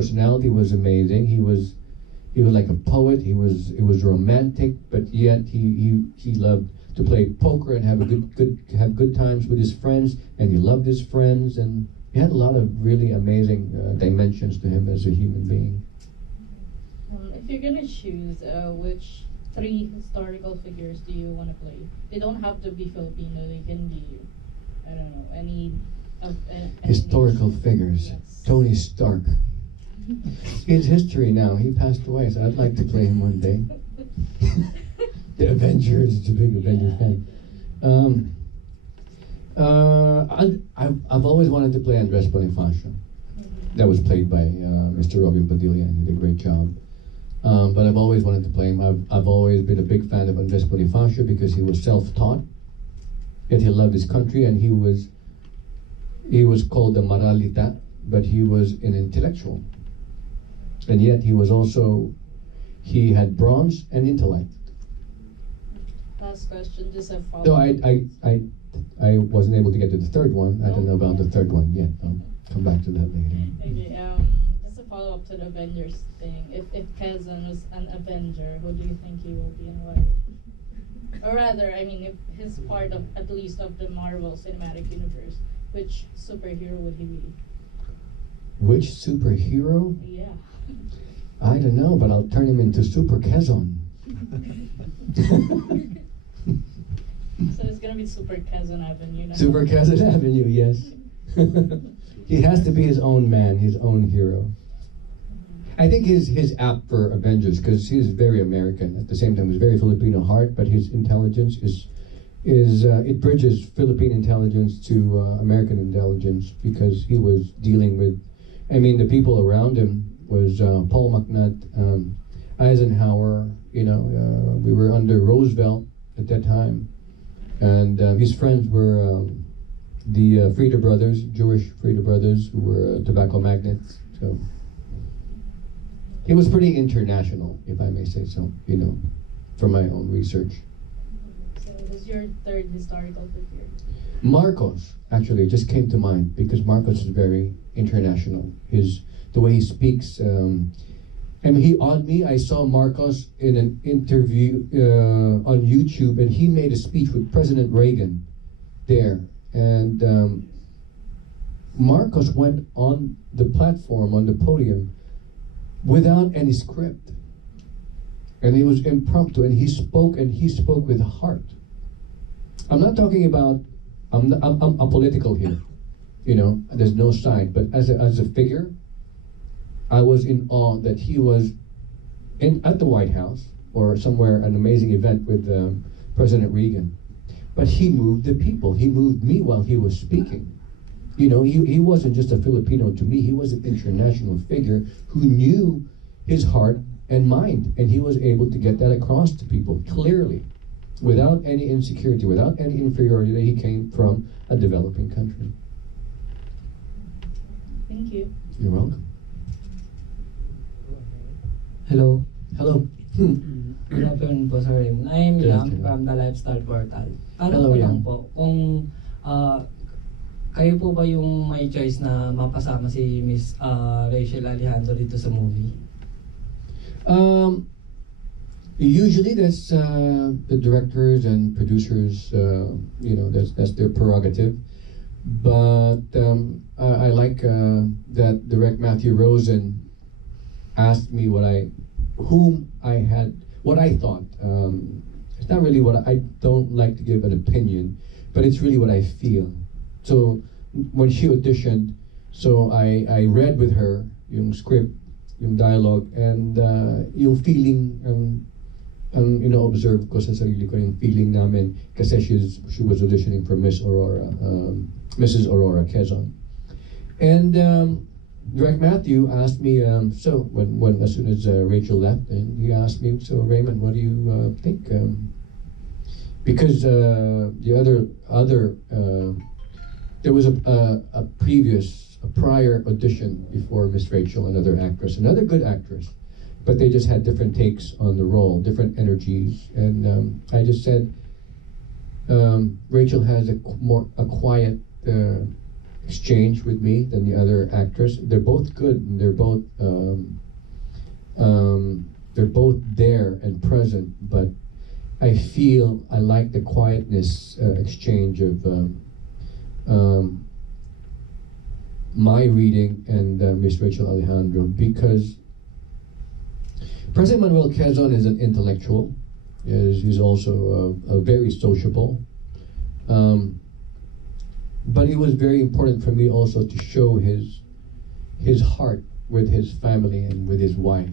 personality was amazing. He was like a poet. It was romantic, but yet he loved to play poker and have good times with his friends, and he loved his friends, and he had a lot of really amazing dimensions to him as a human being. If you're gonna choose, which 3 historical figures do you want to play? They don't have to be Filipino. They can be, I don't know, any Historical nation. figures. Yes. Tony Stark. It's history now. He passed away, so I'd like to play him one day. The Avengers. It's a big Avengers fan. I've always wanted to play Andres Bonifacio. That was played by Mr. Robin Padilla, and he did a great job. But I've always wanted to play him. I've always been a big fan of Andres Bonifacio because he was self-taught, yet he loved his country, and he was called a Maralita, but he was an intellectual. And yet he had bronze and intellect. Last question, just a follow-up. So I wasn't able to get to the third one. I don't know about the third one yet. I'll come back to that later. Okay, just a follow-up to the Avengers thing. If Quezon was an Avenger, who do you think he will be and why? Or rather, I mean, if he's part of, at least of the Marvel Cinematic Universe, which superhero would he be? Which superhero? Yeah. I don't know, but I'll turn him into Super Quezon. So it's gonna be Super Quezon Avenue now. Super Quezon Avenue, yes. He has to be his own man, his own hero. I think he's apt for Avengers because he's very American. At the same time, he's very Filipino heart, but his intelligence is it bridges Philippine intelligence to American intelligence because he was dealing with, I mean, the people around him was Paul McNutt, Eisenhower. You know, we were under Roosevelt at that time, and his friends were the Frieda brothers, Jewish Frieda brothers, who were tobacco magnates. So he was pretty international, if I may say so. You know, from my own research. So who's your 3rd historical figure? Marcos actually just came to mind because Marcos is very international. The way he speaks. I mean, he awed me. I saw Marcos in an interview on YouTube, and he made a speech with President Reagan there. And Marcos went on the platform, on the podium, without any script. And he was impromptu, and he spoke with heart. I'm not talking about, I'm apolitical here. You know, there's no side. But as a figure, I was in awe that he was at the White House or somewhere, an amazing event with President Reagan. But he moved the people. He moved me while he was speaking. You know, he wasn't just a Filipino to me. He was an international figure who knew his heart and mind. And he was able to get that across to people clearly, without any insecurity, without any inferiority that he came from a developing country. Thank you. You're welcome. Hello. Hello. Good afternoon po, Sir Raymond. I am Yang from the Lifestyle Portal. Hello, Tanong ko lang Yang. po, kung kayo po ba yung may choice na mapasama si Miss Rachel Alejandro dito sa movie? Usually that's the directors and producers, you know, that's their prerogative. But I like that Direct Matthew Rosen asked me what I thought. It's not really I don't like to give an opinion, but it's really what I feel. So when she auditioned, so I read with her yung script, yung dialogue, and yung feeling, observe ko sa sarili ko yung feeling namin kasi she was auditioning for Mrs. Aurora Quezon. And Direct Matthew asked me, so when as soon as Rachel left, and he asked me, so Raymond, what do you think? Because the other there was a prior audition before Miss Rachel, another good actress, but they just had different takes on the role, different energies, and I just said Rachel has a quiet exchange with me than the other actors. They're both good, and they're both there and present, but I feel I like the quietness exchange of my reading and Miss Rachel Alejandro, because President Manuel Quezon is an intellectual. He's also a very sociable. But it was very important for me also to show his heart with his family and with his wife.